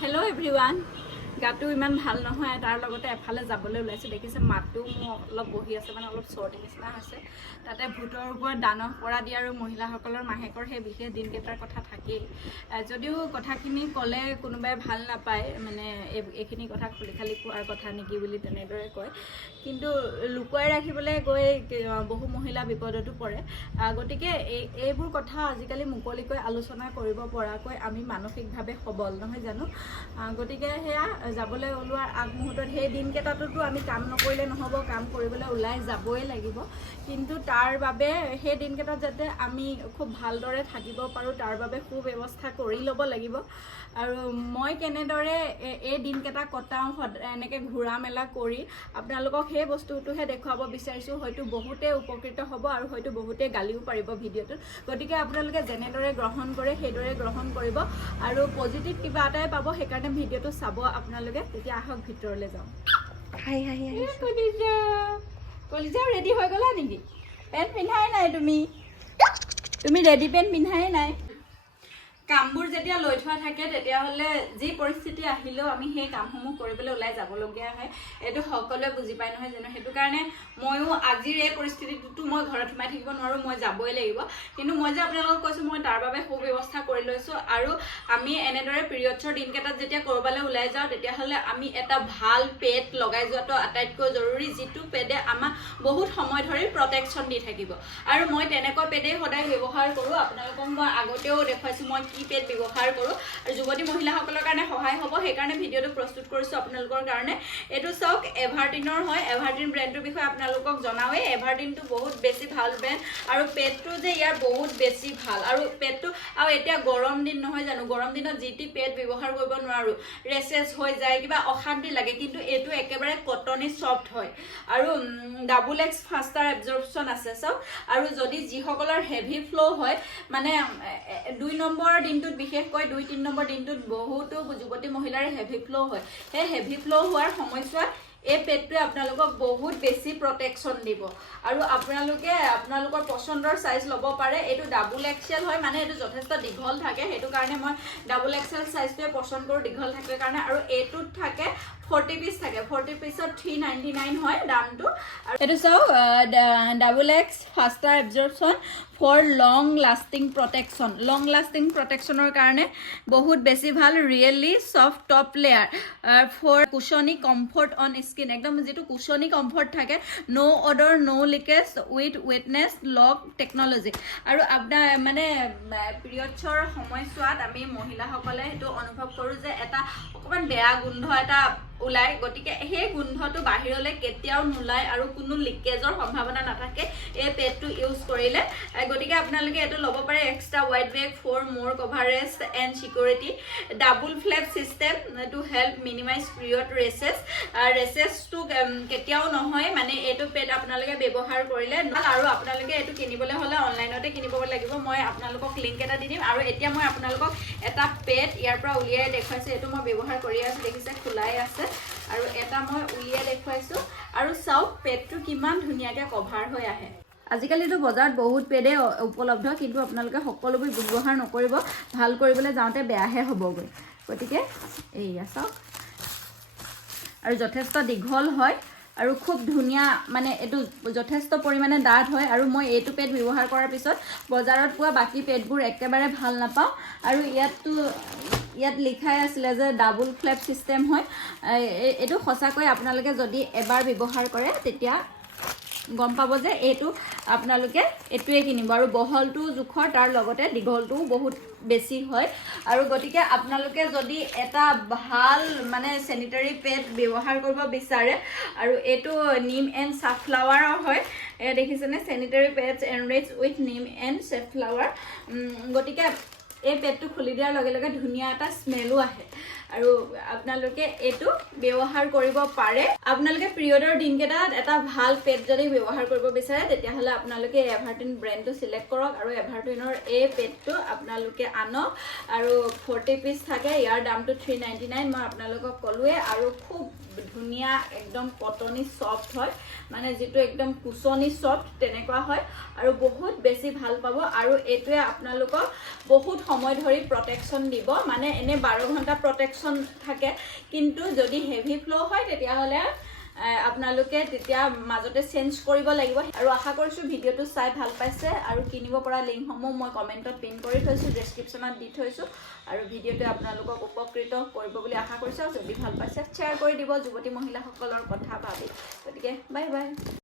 hello' everyone গাটো ইমান ভাল নহয় তাৰ লগতে এফালে যাবলৈ ওলাইছোঁ দেখিছে মাতটো মোৰ অলপ বহি আছে মানে অলপ চৰ্দি নিচিনা হৈছে তাতে ভূতৰ ওপৰত দানহ পৰা দিয়া আৰু মহিলাসকলৰ মাহেকৰ সেই বিশেষ দিনকেইটাৰ কথা থাকেই যদিও কথাখিনি ক'লে কোনোবাই ভাল নাপায় মানে এইখিনি কথা খুলি খালি কোৱাৰ কথা নেকি বুলি তেনেদৰে কয় কিন্তু লুকুৱাই ৰাখিবলৈ গৈ বহু মহিলা বিপদতো পৰে গতিকে এইবোৰ কথা আজিকালি মুকলিকৈ আলোচনা কৰিব পৰাকৈ আমি মানসিকভাৱে সবল নহয় জানো গতিকে সেয়া যাবলৈ ওলোৱাৰ আগমুহূৰ্তত সেই দিনকেইটাটোতো আমি কাম নকৰিলে নহ'ব কাম কৰিবলৈ ওলাই যাবই লাগিব কিন্তু তাৰ বাবে সেই দিনকেইটাত যাতে আমি খুব ভালদৰে থাকিব পাৰোঁ তাৰ বাবে সুব্যৱস্থা কৰি ল'ব লাগিব আৰু মই কেনেদৰে এই দিনকেইটা কটাওঁ এনেকৈ ঘূৰা মেলা কৰি আপোনালোকক সেই বস্তুটোহে দেখুৱাব বিচাৰিছোঁ হয়তো বহুতে উপকৃত হ'ব আৰু হয়তো বহুতে গালিও পাৰিব ভিডিঅ'টোত গতিকে আপোনালোকে যেনেদৰে গ্ৰহণ কৰে সেইদৰে গ্ৰহণ কৰিব আৰু পজিটিভ কিবা এটাই পাব সেইকাৰণে ভিডিঅ'টো চাব আপোনালোকে তেতিয়া আহক ভিতৰলৈ যাওঁ হাই হাই হাই কলিজা ৰেডি হৈ গ'লা নেকি পেণ্ট পিন্ধাই নাই তুমি ৰেডি পেণ্ট পিন্ধাই নাই কামবোৰ যেতিয়া লৈ থোৱা থাকে তেতিয়াহ'লে যি পৰিস্থিতি আহিলেও আমি সেই কামসমূহ কৰিবলৈ ওলাই যাবলগীয়া হয় এইটো সকলোৱে বুজি পায় নহয় জানো সেইটো কাৰণে ময়ো আজিৰ এই পৰিস্থিতিটোতো মই ঘৰত সোমাই থাকিব নোৱাৰোঁ মই যাবই লাগিব কিন্তু মই যে আপোনালোকক কৈছোঁ মই তাৰ বাবে সুব্যৱস্থা কৰি লৈছোঁ আৰু আমি এনেদৰে পিৰিয়ডছৰ দিনকেইটাত যেতিয়া ক'ৰবালৈ ওলাই যাওঁ তেতিয়াহ'লে আমি এটা ভাল পেড লগাই যোৱাটো আটাইতকৈ জৰুৰী যিটো পেডে আমাক বহুত সময় ধৰি প্ৰটেকশ্যন দি থাকিব আৰু মই তেনেকুৱা পেডেই সদায় ব্যৱহাৰ কৰোঁ আপোনালোকক মই আগতেও দেখুৱাইছোঁ মই কি পেড ব্যৱহাৰ কৰোঁ আৰু যুৱতী মহিলাসকলৰ কাৰণে সহায় হ'ব সেইকাৰণে ভিডিঅ'টো প্ৰস্তুত কৰিছোঁ আপোনালোকৰ কাৰণে এইটো চাওক এভাৰটিনৰ হয় এভাৰটিন ব্ৰেণ্ডটোৰ বিষয়ে আপোনালোকক জনাওঁৱেই এভাৰটিনটো বহুত বেছি ভাল ব্ৰেণ্ড আৰু পেডটো যে ইয়াৰ বহুত বেছি ভাল আৰু পেডটো আৰু এতিয়া গৰম দিন নহয় জানো গৰম দিনত যি টি পেড ব্যৱহাৰ কৰিব নোৱাৰোঁ ৰেচেছ হৈ যায় কিবা অশান্তি লাগে কিন্তু এইটো একেবাৰে কটনী ছফ্ট হয় আৰু ডাবল এক্স ফাষ্টাৰ এবজৰ্পশ্যন আছে চাওক আৰু যদি যিসকলৰ হেভি ফ্ল' হয় মানে 2 নম্বৰ দিনটোত বিশেষকৈ 2-3 নম্বৰ দিনটোত বহুতো যুৱতী মহিলাৰ হেভি ফ্ল' হয় সেই হেভি ফ্ল' হোৱাৰ সময়ছোৱাত এই পেডটোৱে আপোনালোকক বহুত বেছি প্ৰটেকশ্যন দিব আৰু আপোনালোকে আপোনালোকৰ পচন্দৰ চাইজ ল'ব পাৰে এইটো ডাবল এক্সেল হয় মানে এইটো যথেষ্ট দীঘল থাকে সেইটো কাৰণে মই ডাবল এক্সেল চাইজটোৱে পচন্দ কৰোঁ দীঘল থাকে কাৰণে আৰু এইটোত থাকে 40 পিচ থাকে 40 পিছত 399 হয় দামটো আৰু এইটো চাওক double X faster absorption for long lasting প্ৰটেকশ্যনৰ কাৰণে বহুত বেছি ভাল really soft top layer for cushiony comfort on skin একদম যিটো কুশনি কমফৰ্ট থাকে no' odour no' leakage with wetness lock technology আৰু আপোনাৰ মানে পিৰিয়ডছৰ সময়ছোৱাত আমি মহিলাসকলে সেইটো অনুভৱ কৰোঁ যে এটা অকণমান বেয়া গোন্ধ এটা ওলাই গতিকে সেই গোন্ধটো বাহিৰলৈ কেতিয়াও নোলায় আৰু কোনো লিকেজৰ সম্ভাৱনা নাথাকে এই পেডটো ইউজ কৰিলে গতিকে আপোনালোকে এইটো ল'ব পাৰে extra wide back for more coverage and security double flap system to help minimize period ৰেচেছটো কেতিয়াও নহয় মানে এইটো পেড আপোনালোকে ব্যৱহাৰ কৰিলে আৰু আপোনালোকে এইটো কিনিবলৈ হ'লে অনলাইনতে কিনিব লাগিব মই আপোনালোকক লিংক এটা দি দিম আৰু এতিয়া মই আপোনালোকক এটা পেড ইয়াৰ পৰা উলিয়াই দেখুৱাইছোঁ এইটো মই ব্যৱহাৰ কৰি আছোঁ দেখিছে খোলাই আছে আৰু এটা মই উলিয়াই দেখুৱাইছোঁ আৰু চাওক পেডটো কিমান ধুনীয়াকৈ কভাৰ হৈ আহে আজিকালিতো বজাৰত বহুত পেডে উপলব্ধ কিন্তু আপোনালোকে সকলোবোৰ ব্যৱহাৰ নকৰিব ভাল কৰিবলৈ যাওঁতে বেয়াহে হ'বগৈ গতিকে এইয়া চাওক আৰু যথেষ্ট দীঘল হয় আৰু খুব ধুনীয়া মানে এইটো যথেষ্ট পৰিমাণে ডাঠ হয় আৰু মই এইটো পেড ব্যৱহাৰ কৰাৰ পিছত বজাৰত পোৱা বাকী পেডবোৰ একেবাৰে ভাল নাপাওঁ আৰু ইয়াত লিখাই আছিলে যে ডাবল ফ্লেপ ছিষ্টেম হয় এইটো সঁচাকৈ আপোনালোকে যদি এবাৰ ব্যৱহাৰ কৰে তেতিয়া গম পাব যে এইটো আপোনালোকে এইটোৱে কিনিব আৰু বহলটো জোখৰ তাৰ লগতে দীঘলটোও বহুত বেছি হয় আৰু গতিকে আপোনালোকে যদি এটা ভাল মানে চেনিটাৰী পেড ব্যৱহাৰ কৰিব বিচাৰে আৰু এইটো নিম এণ্ড ছানফ্লাৱাৰৰ হয় দেখিছেনে চেনিটাৰী পেডছ এনৰিচ উইথ নিম এণ্ড ছানফ্লাৱাৰ গতিকে এই পেডটো খুলি দিয়াৰ লগে লগে ধুনীয়া এটা স্মেলো আহে আৰু আপোনালোকে এইটো ব্যৱহাৰ কৰিব পাৰে আপোনালোকে পিৰিয়ডৰ দিনকেইটাত এটা ভাল পেড যদি ব্যৱহাৰ কৰিব বিচাৰে তেতিয়াহ'লে আপোনালোকে এভাৰটিন ব্ৰেণ্ডটো চিলেক্ট কৰক আৰু এভাৰটিনৰ এই পেডটো আপোনালোকে আনক আৰু 40 পিচ থাকে ইয়াৰ দামটো 399 মই আপোনালোকক ক'লোৱে আৰু খুব ধুনীয়া একদম কটনি সফট হয় মানে যেটো একদম কুচনি সফট তেনেকুৱা হয় আৰু বহুত বেছি ভাল পাব আৰু এটোৱে আপোনালোকক বহুত সময় ধৰি প্ৰটেকচন দিব মানে এনে 12 ঘণ্টা প্ৰটেকচন থাকে কিন্তু যদি হেভি ফ্লো হয় তেতিয়া হলে আপোনালোকে তেতিয়া মাজতে চেঞ্জ কৰিব লাগিব আৰু আশা কৰিছো ভিডিওটো চাই ভাল পাইছে আৰু কিনিব পৰা লিংকসমূহ মই কমেন্টত পিন কৰি থৈছো ডেসক্ৰিপচনত দি থৈছো আৰু ভিডিওটো আপোনালোকক উপকৃত কৰিব বুলি আশা কৰিছো যদি ভাল পাইছে শ্বেয়াৰ কৰি দিব যুৱতী মহিলাসকলৰ কথা ভাবি গতিকে বাই বাই